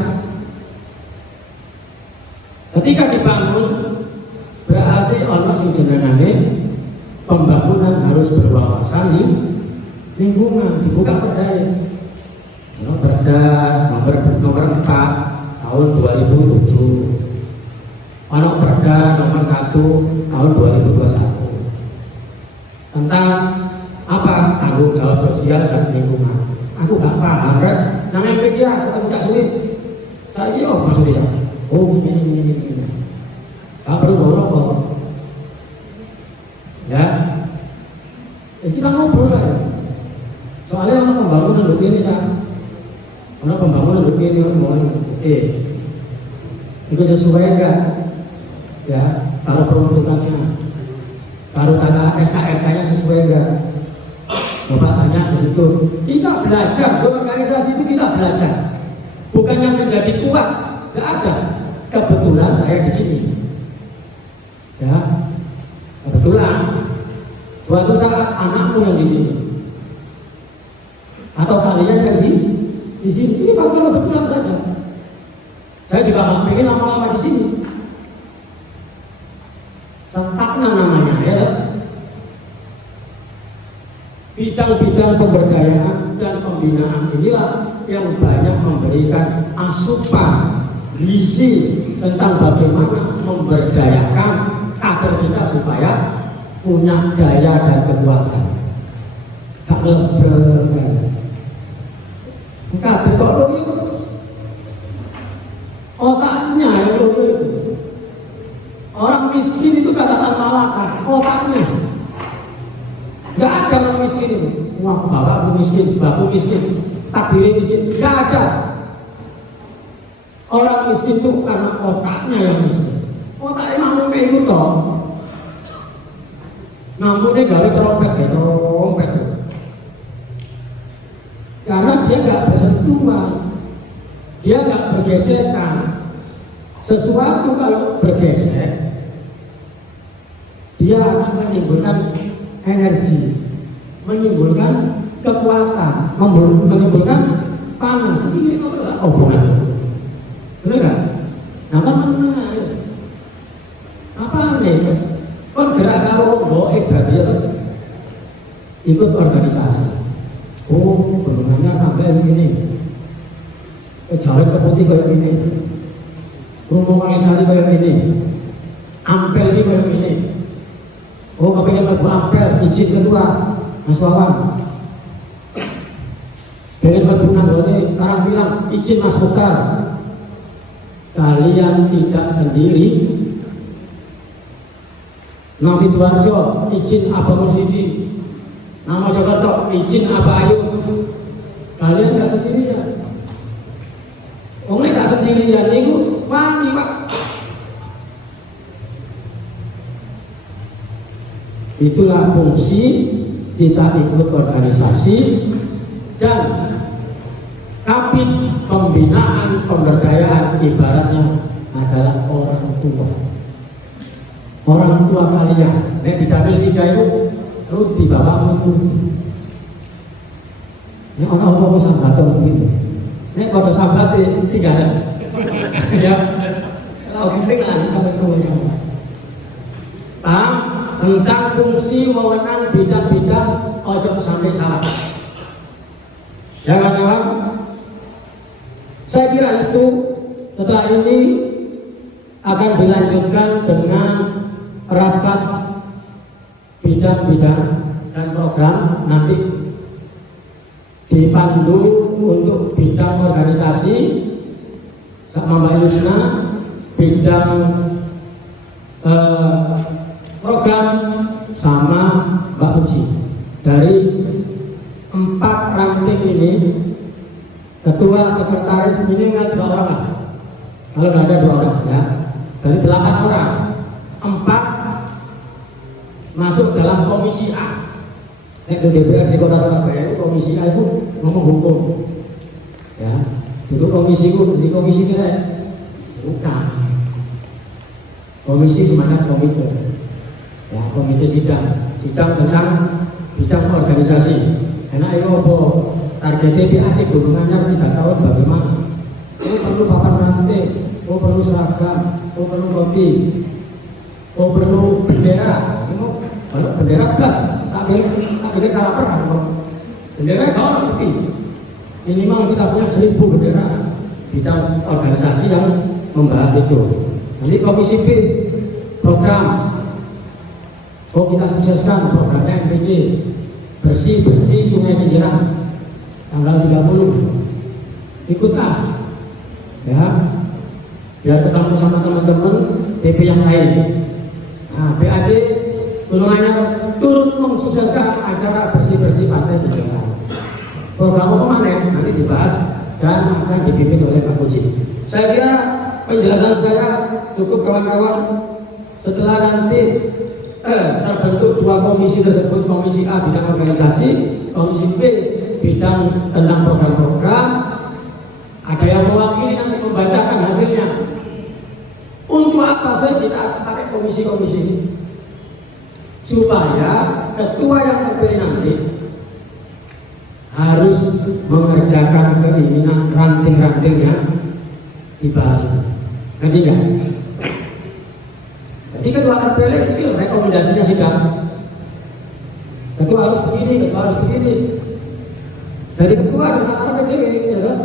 Ketika dibangun berarti ono sing jenengane pembangunan harus berwawasan lingkungan, dibuka perdaya. Perda nomor 4 tahun 2007. Ono perda nomor 1 tahun 2021 tentang apa tanggung jawab sosial dan lingkungan. Aku gak paham kan? Namanya MPC ketemu Cak Sulit. Saya maksudnya. Oh ini. Gak perlu bawa ya. Kita ngobrol lah. Soalnya orang pembangunan begini orang pembangunan begini itu sesuai enggak? Ya, kalau peruntukannya, kalau kata SKRK-nya sesuai enggak? Bapak tanya di situ. Kita belajar, organisasi itu kita belajar. Bukan yang menjadi kuat, enggak ada. Kebetulan saya di sini. Ya, kebetulan suatu saat anakmu yang di sini atau kalian yang di sini, ini faktor kebetulan saja. Saya juga nggak pengen lama-lama di sini. Stagnan namanya ya. Bidang-bidang pemberdayaan dan pembinaan inilah yang banyak memberikan asupan gizi tentang bagaimana memberdayakan kader kita supaya punya daya dan kekuatan. Gak lebar. Kader kok loyo. Otaknya yang loyo itu. Orang miskin itu katakan malakah, otaknya. Gak ada orang miskin itu. Wah, bapakku miskin, mbakku miskin, takdirnya miskin. Gak ada. Orang miskin itu karena otaknya yang miskin. Otaknya mampu kayak itu toh. Namunnya gawe trompet. Karena dia nggak bersentuhan, dia nggak bergesekan. Sesuatu kalau bergesek, dia akan menimbulkan energi, menimbulkan kekuatan, menimbulkan panas. Ini hubungan. Benar nggak? Nah, mana apa nih? Kan gerak karo goib berarti ya, ikut organisasi. Oh, hubungannya sampai ini. Jalan ke putih kayak ini, rumah kalisari kayak ini, ampel ini kayak ini. Oh, kepengen lagu ampel, izin kedua, Mas Wawan. Pengen lagu nanggone, sekarang bilang izin Mas Mukhtar. Kalian tidak sendiri. Nang Sidoarjo izin Abang Mursidi, Nang Mojokerto izin Abah Ayu. Kalian tidak sendirian. Omnya tak sendirian itu wani Pak. Itulah fungsi kita ikut organisasi dan kabin pembinaan pemberdayaan ibaratnya adalah orang tua. Orang tua kalian, di Damil 3 itu lu di bawah itu. Ini orang sambat begitu. Ini kalau sambat tinggal, ya. Kalau penting lah sampai ke sambat. Paham? Tentang fungsi wewenang bidang-bidang ojo sampai salah. Ya kawan-kawan, saya kira itu setelah ini akan dilanjutkan dengan rapat bidang-bidang dan program nanti dipandu untuk bidang organisasi sama Mbak Yusna, bidang program sama Mbak Puji. Dari 4 ranting ini, ketua, sekretaris ini kan 2 orang lah. Kalau nggak ada 2 orang ya, dari 8 orang, 4 masuk dalam komisi A. Di DPR di Kota Surabaya itu komisi A itu ngomong hukum, ya. Duduk komisi itu di komisi kita bukan komisi semacam komite, ya, komite sidang tentang bidang organisasi. Enak ya apa targetnya PAC gulungannya 3 tahun bagaimana? Oh perlu papan ranting, oh perlu seragam, oh perlu roti, oh perlu bendera. Kalau bendera plus, tak boleh kalah perang. Bendera kalau harus sepi. Minimal kita punya 1000 bendera. Bidang organisasi yang membahas itu. Nanti komisi B program. Oh kita sukseskan programnya MPC bersih Sungai Kenjeran tanggal 30. Ikutlah, ya. Biar ketemu sama teman-teman PP yang lain. Nah, PAC golongannya turut mensukseskan acara bersih pantai Kenjeran. Program apa mana nanti dibahas dan akan dipimpin oleh Pak Puji. Saya kira penjelasan saya cukup kawan-kawan. Setelah nanti terbentuk 2 komisi tersebut, komisi A bidang organisasi, komisi B bidang tentang program-program, ada yang mewakili nanti membacakan hasilnya. Untuk apa sih kita pakai komisi-komisi ini? Supaya ketua yang terpilih nanti harus mengerjakan keinginan ranting-ranting yang dibahas. Ketiga, jadi ketua terpilih itu rekomendasinya sidang. Ketua harus begini, ketua harus begini. Dari ketua ada sekarang PDW, ya kan?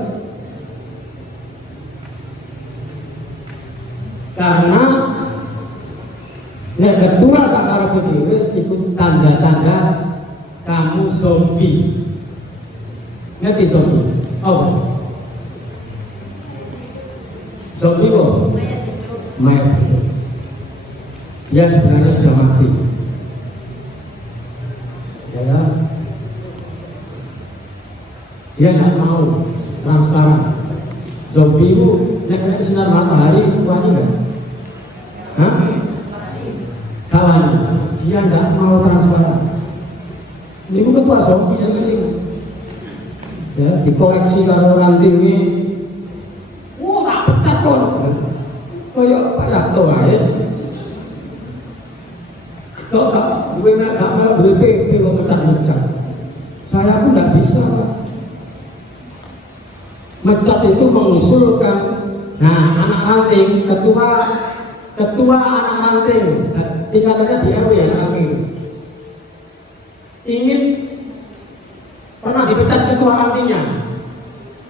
Karena ketua Sakara PDW ikut tanda-tanda kamu zombie. Ngerti zombie? Oh, zombie kok? Mayat. Dia sebenarnya sudah mati. Ya, dia nggak mau transparan. zombie itu nek sinar matahari wani nggak? Hah? Kawan, dia nggak mau transparan. Ini ketua zombie yang ini. Ya, dikoreksi kalau rantingnya, wah tak pecat kok. Kayak Pak Yakto aja. Kalau tak, gue nggak mau BP kok mecat-mecat. Saya pun nggak bisa. Mecat itu mengusulkan, nah anak ranting, ketua anak ranting, tingkatannya di RW anak ranting. Ingin pernah dipecat ketua rantingnya.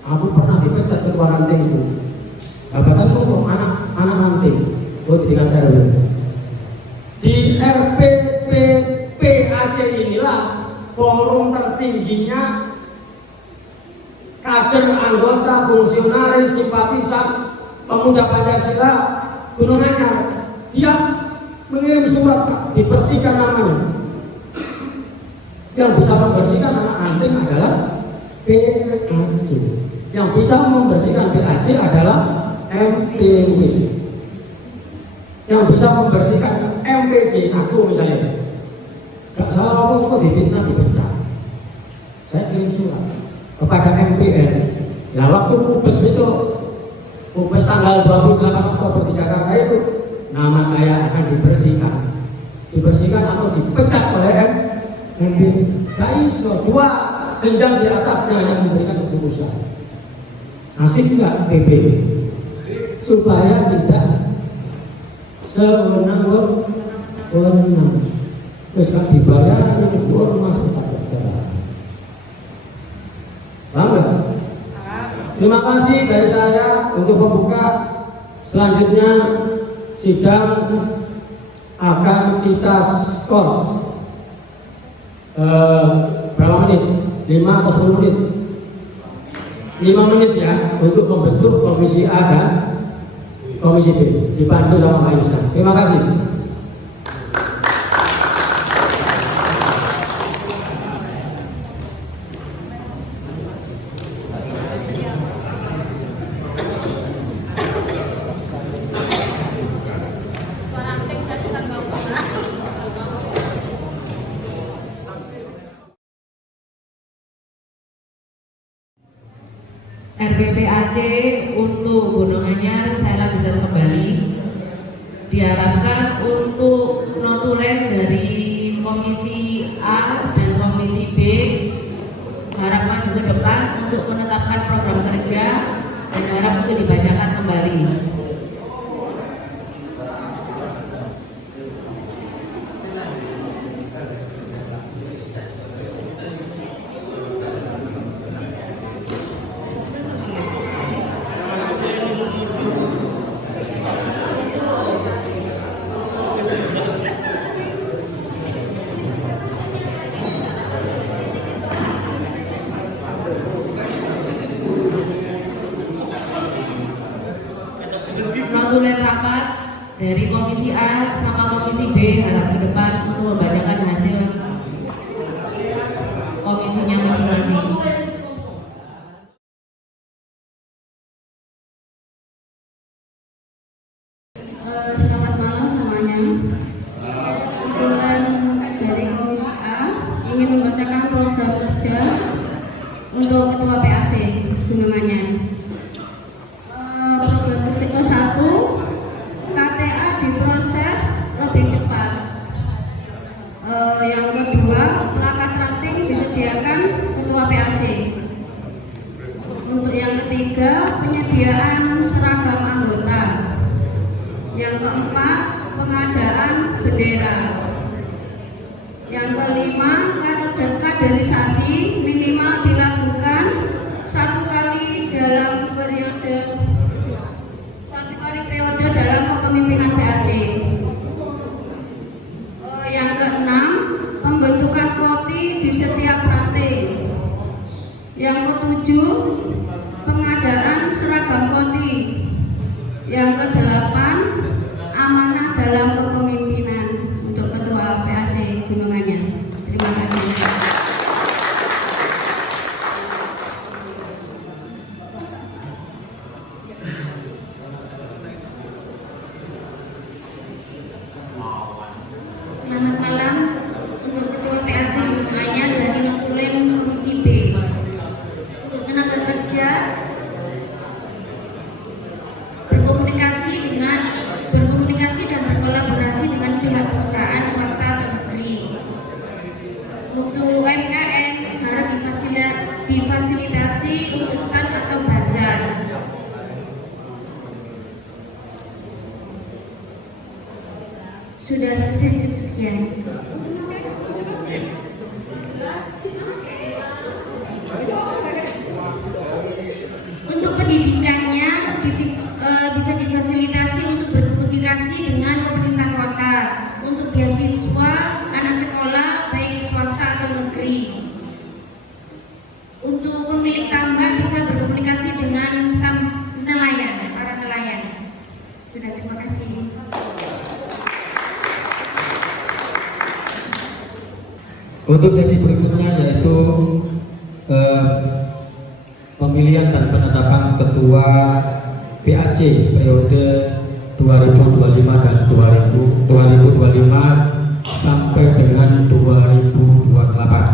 Aku pernah dipecat ketua ranting itu. Bahkan itu anak ranting, di tingkat RW. Di RPPAC inilah forum tertingginya kader, anggota, fungsionaris, simpatisan pemuda Pancasila Gunung Anyar. Dia mengirim surat, Pak, dibersihkan namanya. Yang bisa membersihkan anak ranting adalah PAC. Yang bisa membersihkan PAC adalah MPW. Yang bisa membersihkan MPC, aku misalnya. Gak salah apa kok difitnah dipecat. Saya kirim surat kepada MPN. Nah waktu Kubes besok, Kubes tanggal 28 Oktober di Jakarta itu, nama saya akan dibersihkan atau dipecat oleh MPN. Gak iso, dua jenjang di atasnya yang memberikan keputusan. Asik enggak PB? Supaya tidak sewenang-wenang. Terus kan dibayar ini ormas tetap berjalan. Paham nggak? Terima kasih dari saya untuk pembuka. Selanjutnya sidang akan kita skor berapa menit? 5 atau 10 menit? 5 menit ya untuk membentuk komisi A dan komisi B, dibantu sama Pak Yusuf. Terima kasih. RPPAC untuk Gunung Anyar saya lanjutkan kembali. Diharapkan untuk notulen dari Komisi A dan Komisi B harap maju ke depan untuk menetapkan program kerja dan harap untuk dibacakan kembali. Notulen rapat dari Komisi A sama Komisi B harap ke depan untuk membacakan hasil komisinya masing-masing. Selamat malam semuanya. Notulen dari Komisi A ingin membacakan program kerja untuk Ketua PAC Gunung Anyar. Ke-1, KTA diproses lebih cepat. Yang kedua, plakat ranting disediakan Ketua PAC. Untuk yang ketiga, penyediaan seragam anggota. Yang keempat, pengadaan bendera. Yang kelima, kaderisasi minimal dilakukan 1 kali dalam periode dalam kepemimpinan PAC. Yang keenam, pembentukan koti di setiap ranting. Yang ketujuh, pengadaan seragam koti. Yang kedelapan, amanah dalam kepemimpinan untuk Ketua PAC Gunung Anyar. Terima kasih. difasilitasi untuk stand atau bazar. Sudah selesai, cukup sekian. Untuk pendidikannya bisa difasilitasi untuk berkomunikasi dengan pemerintah kota untuk beasiswa anak sekolah baik swasta atau negeri. Untuk pemilik tambak bisa berkomunikasi dengan nelayan, para nelayan. Sudah, terima kasih. Untuk sesi berikutnya yaitu pemilihan dan penetapan ketua PAC periode 2025 dan 2025 sampai dengan 2028.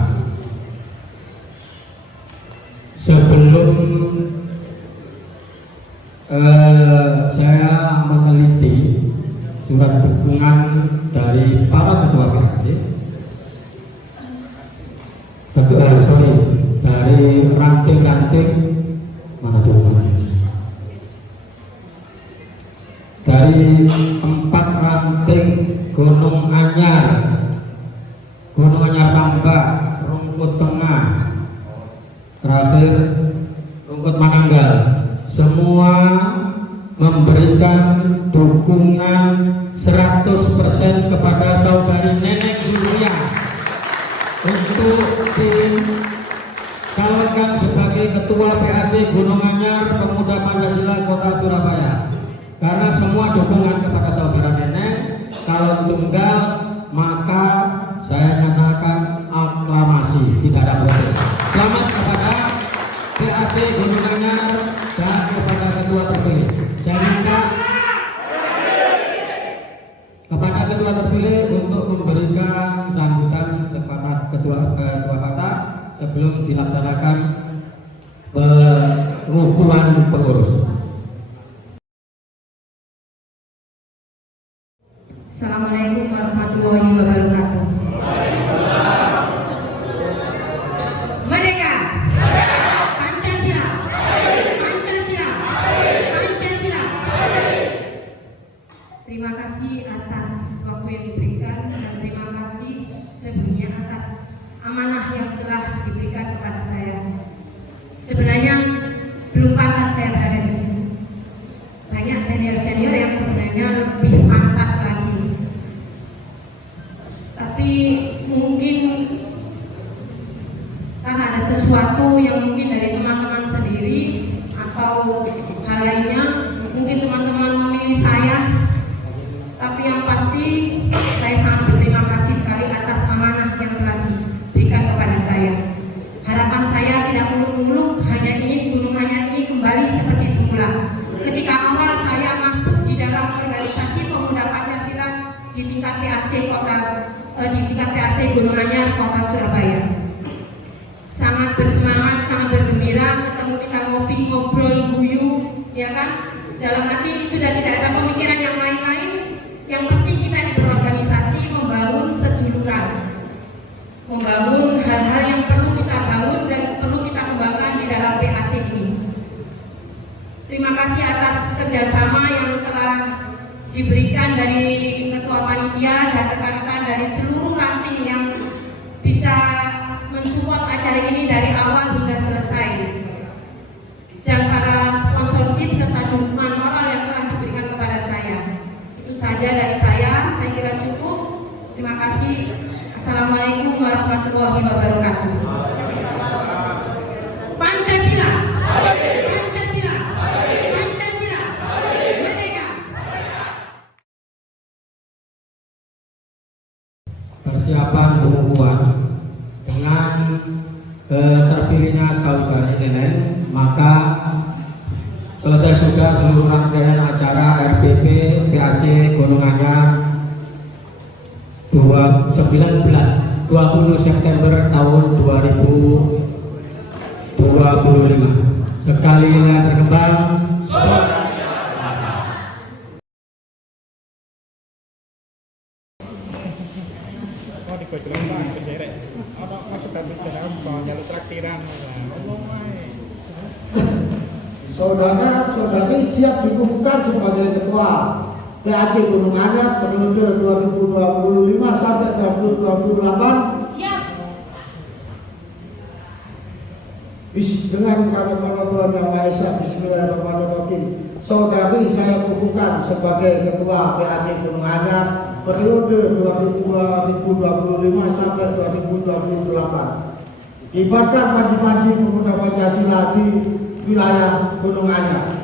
Sebelum saya meneliti surat dukungan dari para ketua PAC, dari ranting-ranting mana tuh? Dari 4 ranting Gunung Anyar Tambak, Rungkut Tengah, terakhir Rungkut Mananggal, semua memberikan dukungan 100% kepada saudari Nenek Julia untuk dicalonkan sebagai ketua PAC Gunung Anyar Pemuda Pancasila Kota Surabaya. Karena semua dukungan kepada saudara Nenek, kalau tunggal maka saya nyatakan aklamasi, tidak ada protes. Selamat kepada PAC Gunung Anyar dan kepada ketua terpilih. Saya minta kepada ketua terpilih untuk memberikan sambutan sepatah ketua kata sebelum dilaksanakan pengukuhan pengurus. Assalamualaikum warahmatullahi wabarakatuh. Merdeka! Pancasila! Pancasila! Pancasila! Terima kasih atas waktu yang diberikan dan terima kasih sebelumnya atas amanah yang telah diberikan kepada saya. Sebenarnya belum pantas saya berada di sini. Banyak senior-senior yang sebenarnya lebih pantas lagi. Tapi mungkin karena ada sesuatu yang mungkin dari teman-teman sendiri atau hal lainnya, mungkin teman-teman memilih saya. Tapi yang pasti saya sangat berterima kasih sekali atas amanah yang telah diberikan kepada saya. Harapan saya tidak muluk-muluk, hanya ingin Gunung Anyar ini kembali seperti semula. Ketika awal saya masuk di dalam organisasi Pemuda Pancasila di tingkat PAC Gunung Anyar Kota Surabaya, sangat bersemangat, sangat bergembira, ketemu kita ngopi, ngobrol, guyu, ya kan? Dalam hati sudah tidak ada pemikiran yang lain-lain. Yang penting kita berorganisasi membangun seduluran, membangun hal-hal yang perlu kita bangun dan perlu kita kembangkan di dalam PAC ini. Terima kasih atas kerjasama yang telah diberikan dari ketua panitia dan rekan-rekan dari seluruh ranting yang bisa mensupport acara ini dari awal hingga selesai, dan para sponsorship serta dukungan moral yang telah diberikan kepada saya. Itu saja dari saya kira cukup. Terima kasih. Assalamualaikum warahmatullahi wabarakatuh. Pancasila! Pancasila! Pancasila! Merdeka! Persiapan pengukuhan dengan terpilihnya saudari Nenek, maka selesai sudah seluruh rangkaian acara RPP PAC Gunung Anyar 20 September tahun 2025. Sekali lagi berkembang. Oh, di Bojonegoro keserek. Ono maksud bicara mau nyalu traktiran. Saudara-saudari siap dikukuhkan sebagai ketua PAC Gunung Anyar periode 2025 sampai 2028. Siap. Dengan nama Tuhan Yang Maha Esa, Bismillahirrahmanirrahim. Saudari saya kukuhkan sebagai ketua PAC Gunung Anyar periode 2025 sampai 2028. Kibarkan panji-panji pemuda Pancasila di wilayah Gunung Anyar.